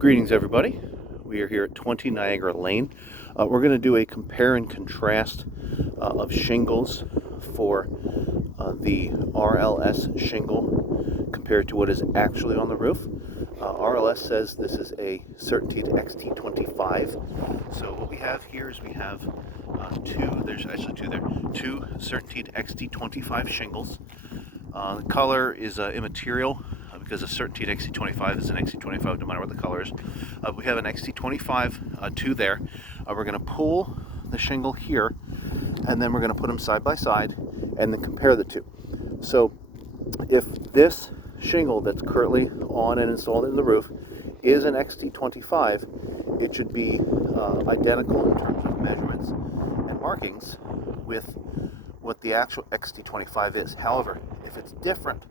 Greetings, everybody. We are here at 20 Niagara Lane. We're going to do a compare and contrast of shingles for the RLS shingle compared to what is actually on the roof. RLS says this is a Certainteed XT25. So what we have here is we have two Certainteed XT25 shingles. The color is immaterial because a Certainteed XT25 is an XT25 no matter what the color is. We have an XT25 two there. We're going to pull the shingle here, and then we're going to put them side by side and then compare the two. So if this shingle that's currently on and installed in the roof is an XT25, it should be identical in terms of measurements and markings with what the actual XT25 is. However, if it's different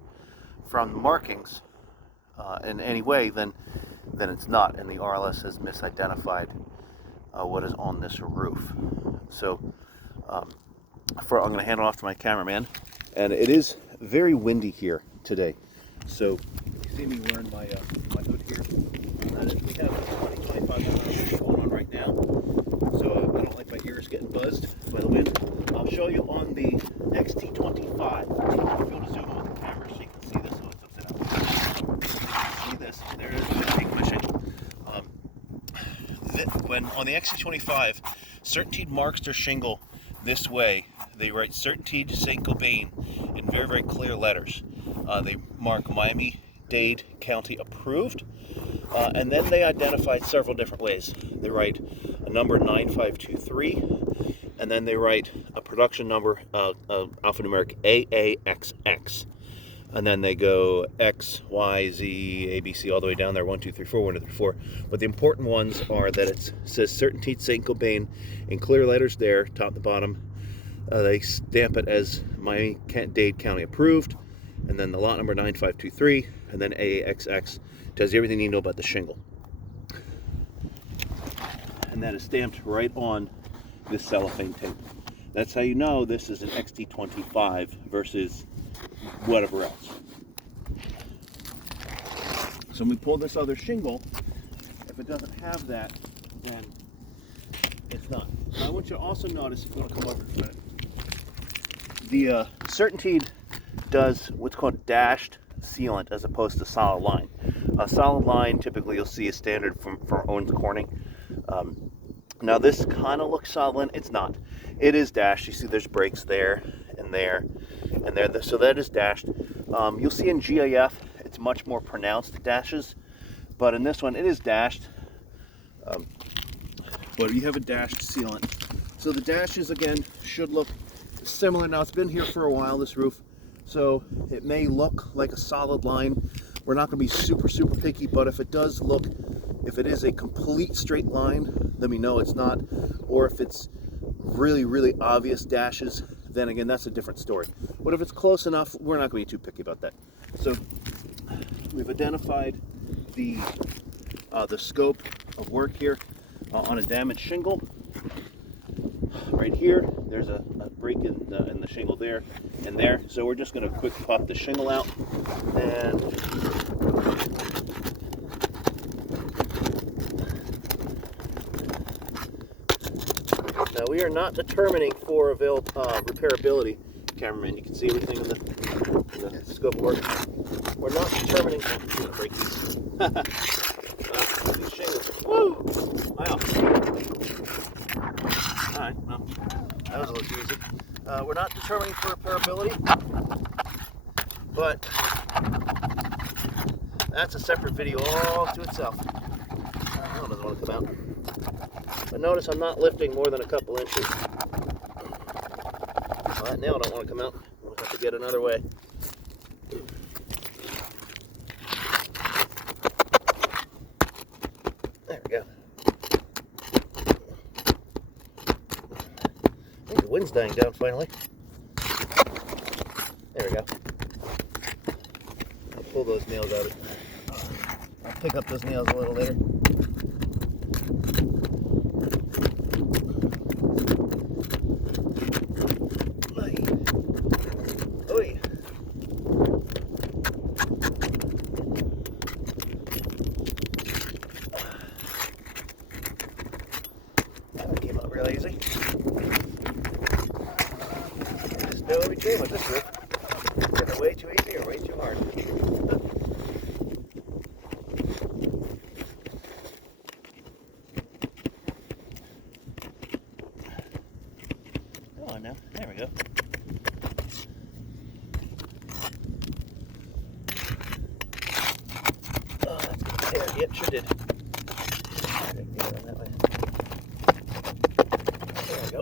from the markings in any way, then it's not, and the RLS has misidentified what is on this roof. So I'm going to hand it off to my cameraman, and it is very windy here today. So you see me wearing my hood here. We have a 2025 going on right now, so I don't like my ears getting buzzed by the wind. I'll show you on the XT25. If you want to zoom in with the camera so you can see this, so it's upside down. See this? There it is. Big machine. When on the XT25, Certainteed marks their shingle this way. They write Certainteed Saint-Gobain in very, very clear letters. They mark Miami-Dade County approved, and then they identify several different ways. They write a number 9523, and then they write a production number, alphanumeric AAXX. And then they go X, Y, Z, A, B, C, all the way down there, 1, 2, 3, 4, 1, 2, 3, 4. But the important ones are that it says Certainteed Saint-Gobain in clear letters there, top to bottom. They stamp it as Miami-Dade County approved. And then the lot number 9523, and then AAXX tells you everything you know about the shingle. And that is stamped right on this cellophane tape. That's how you know this is an XT25 versus whatever else. So when we pull this other shingle, if it doesn't have that, then it's not. Now I want you to also notice, if you want to come over for a minute, the Certainteed does what's called dashed sealant as opposed to solid line. A solid line, typically you'll see a standard from Owens Corning. Now this kind of looks solid line. It's not. It is dashed. You see there's breaks there and there and there. So that is dashed. You'll see in GIF it's much more pronounced dashes, but in this one it is dashed. But you have a dashed sealant. So the dashes again should look similar. Now it's been here for a while, this roof, so it may look like a solid line. We're not going to be super picky, but if it does look, if it is a complete straight line, let me know it's not. Or if it's really obvious dashes, then again that's a different story. But if it's close enough, we're not going to be too picky about that. So we've identified the scope of work here on a damaged shingle. Right here, there's a break in the shingle there and there. So we're just going to quick pop the shingle out, and now we are not determining for repairability. Cameraman, you can see everything in the scope of work. We're not determining. I'm going to break these. These shingles. Woo! Wow. Alright, well, that was a little easy. We're not determining for repairability, but that's a separate video all to itself. That one doesn't want to come out. But notice I'm not lifting more than a couple inches. Well, that nail don't want to come out. We'll have to get another way. There we go. I think the wind's dying down finally. There we go. I'll pull those nails out. I'll pick up those nails a little later. lazy. There's no in between with this roof. It's either way too easy or way too hard. Come on now. There we go. Oh, that's good. There, yep, sure did. Okay, get it on that way. There we go.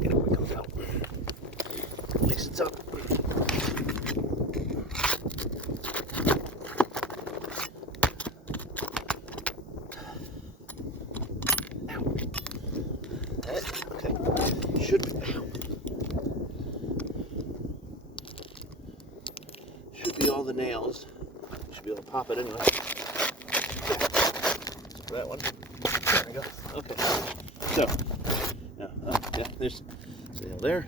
Get it where it comes out. At least it's up. Okay. Should be all the nails. Should be able to pop it anyway. That one. There we go. Okay. So now, yeah, there's a nail there.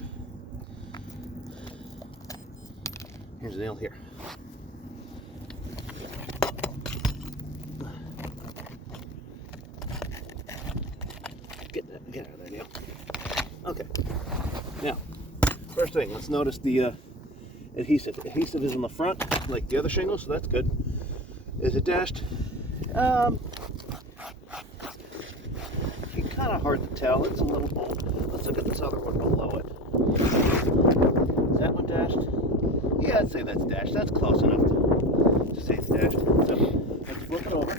Here's a nail here. Get out of there, Neil. Okay. Now, first thing, let's notice the adhesive. Adhesive is in the front, like the other shingles, so that's good. Is it dashed? Kind of hard to tell. It's a little bold. Let's look at this other one below it. Is that one dashed? Yeah, I'd say that's dashed. That's close enough to say it's dashed. So let's flip it over.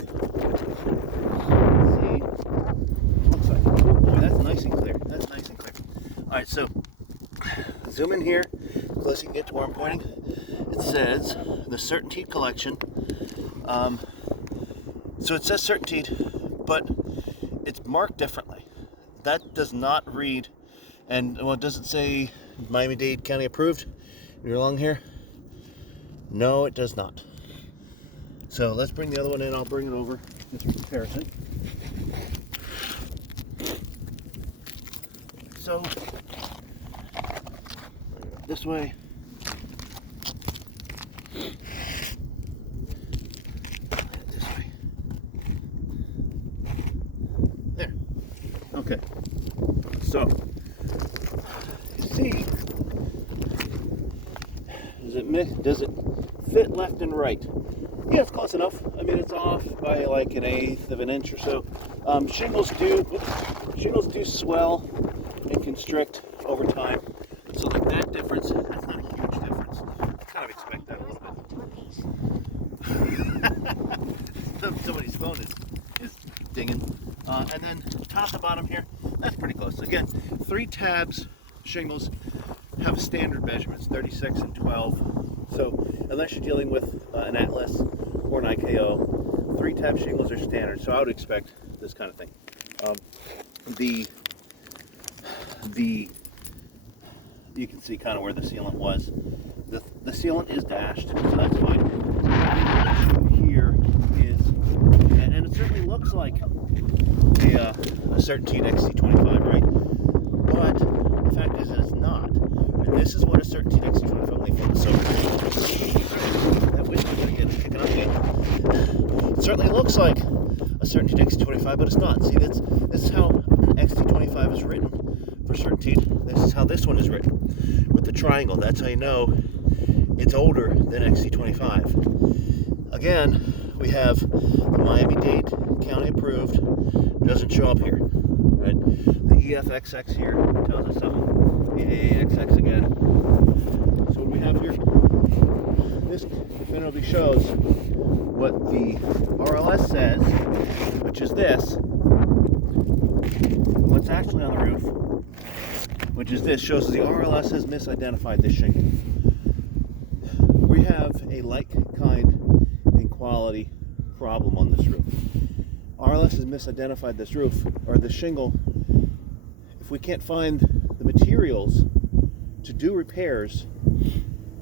See. Looks like. Oh boy, that's nice and clear. That's nice and clear. All right, so zoom in here, close you can get to where I'm pointing. It says the Certainteed collection. So it says Certainteed, but it's marked differently. That does not read, and well, does it say Miami-Dade County approved? You're along here? No, it does not. So let's bring the other one in. I'll bring it over just for comparison. So this way. This way. There. Okay. So you see, does it fit left and right? Yeah, it's close enough. I mean, it's off by like 1/8 of an inch or so. Shingles do swell and constrict over time. So like that difference, that's not a huge difference. I kind of expect that a little bit. Somebody's phone is dinging. And then top to bottom here, that's pretty close. Again, 3 tabs shingles have standard measurements, 36 and 12. So unless you're dealing with an Atlas or an IKO, 3 tab shingles are standard. So I would expect this kind of thing. You can see kind of where the sealant was. The sealant is dashed, so that's fine. Here is, and it certainly looks like a Certainteed XC25, right? But the fact is that it's not. And this is what a Certainteed XC25. Let me flip this over. That wind is going to get kicking up again. It certainly looks like a Certainteed XC25, but it's not. See, this is how an XC25 is written for Certainteed. This is how this one is written with the triangle. That's how you know it's older than XC25. Again, we have the Miami-Dade County approved. Doesn't show up here. Right? The EFXX here tells us something. The AAXX again. So what we have here, this definitively shows what the RLS says, which is this. What's actually on the roof, which is this, shows the RLS has misidentified this shingle. We have a like kind and quality problem on this roof. RLS has misidentified this roof, or the shingle. If we can't find the materials to do repairs,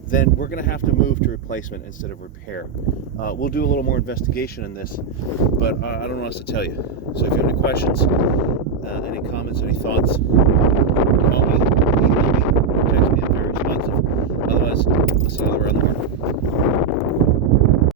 then we're going to have to move to replacement instead of repair. We'll do a little more investigation in this, but I don't know what else to tell you. So if you have any questions, any comments, any thoughts, call me, email me, text me. I'm very responsive. Otherwise, I'll see you around the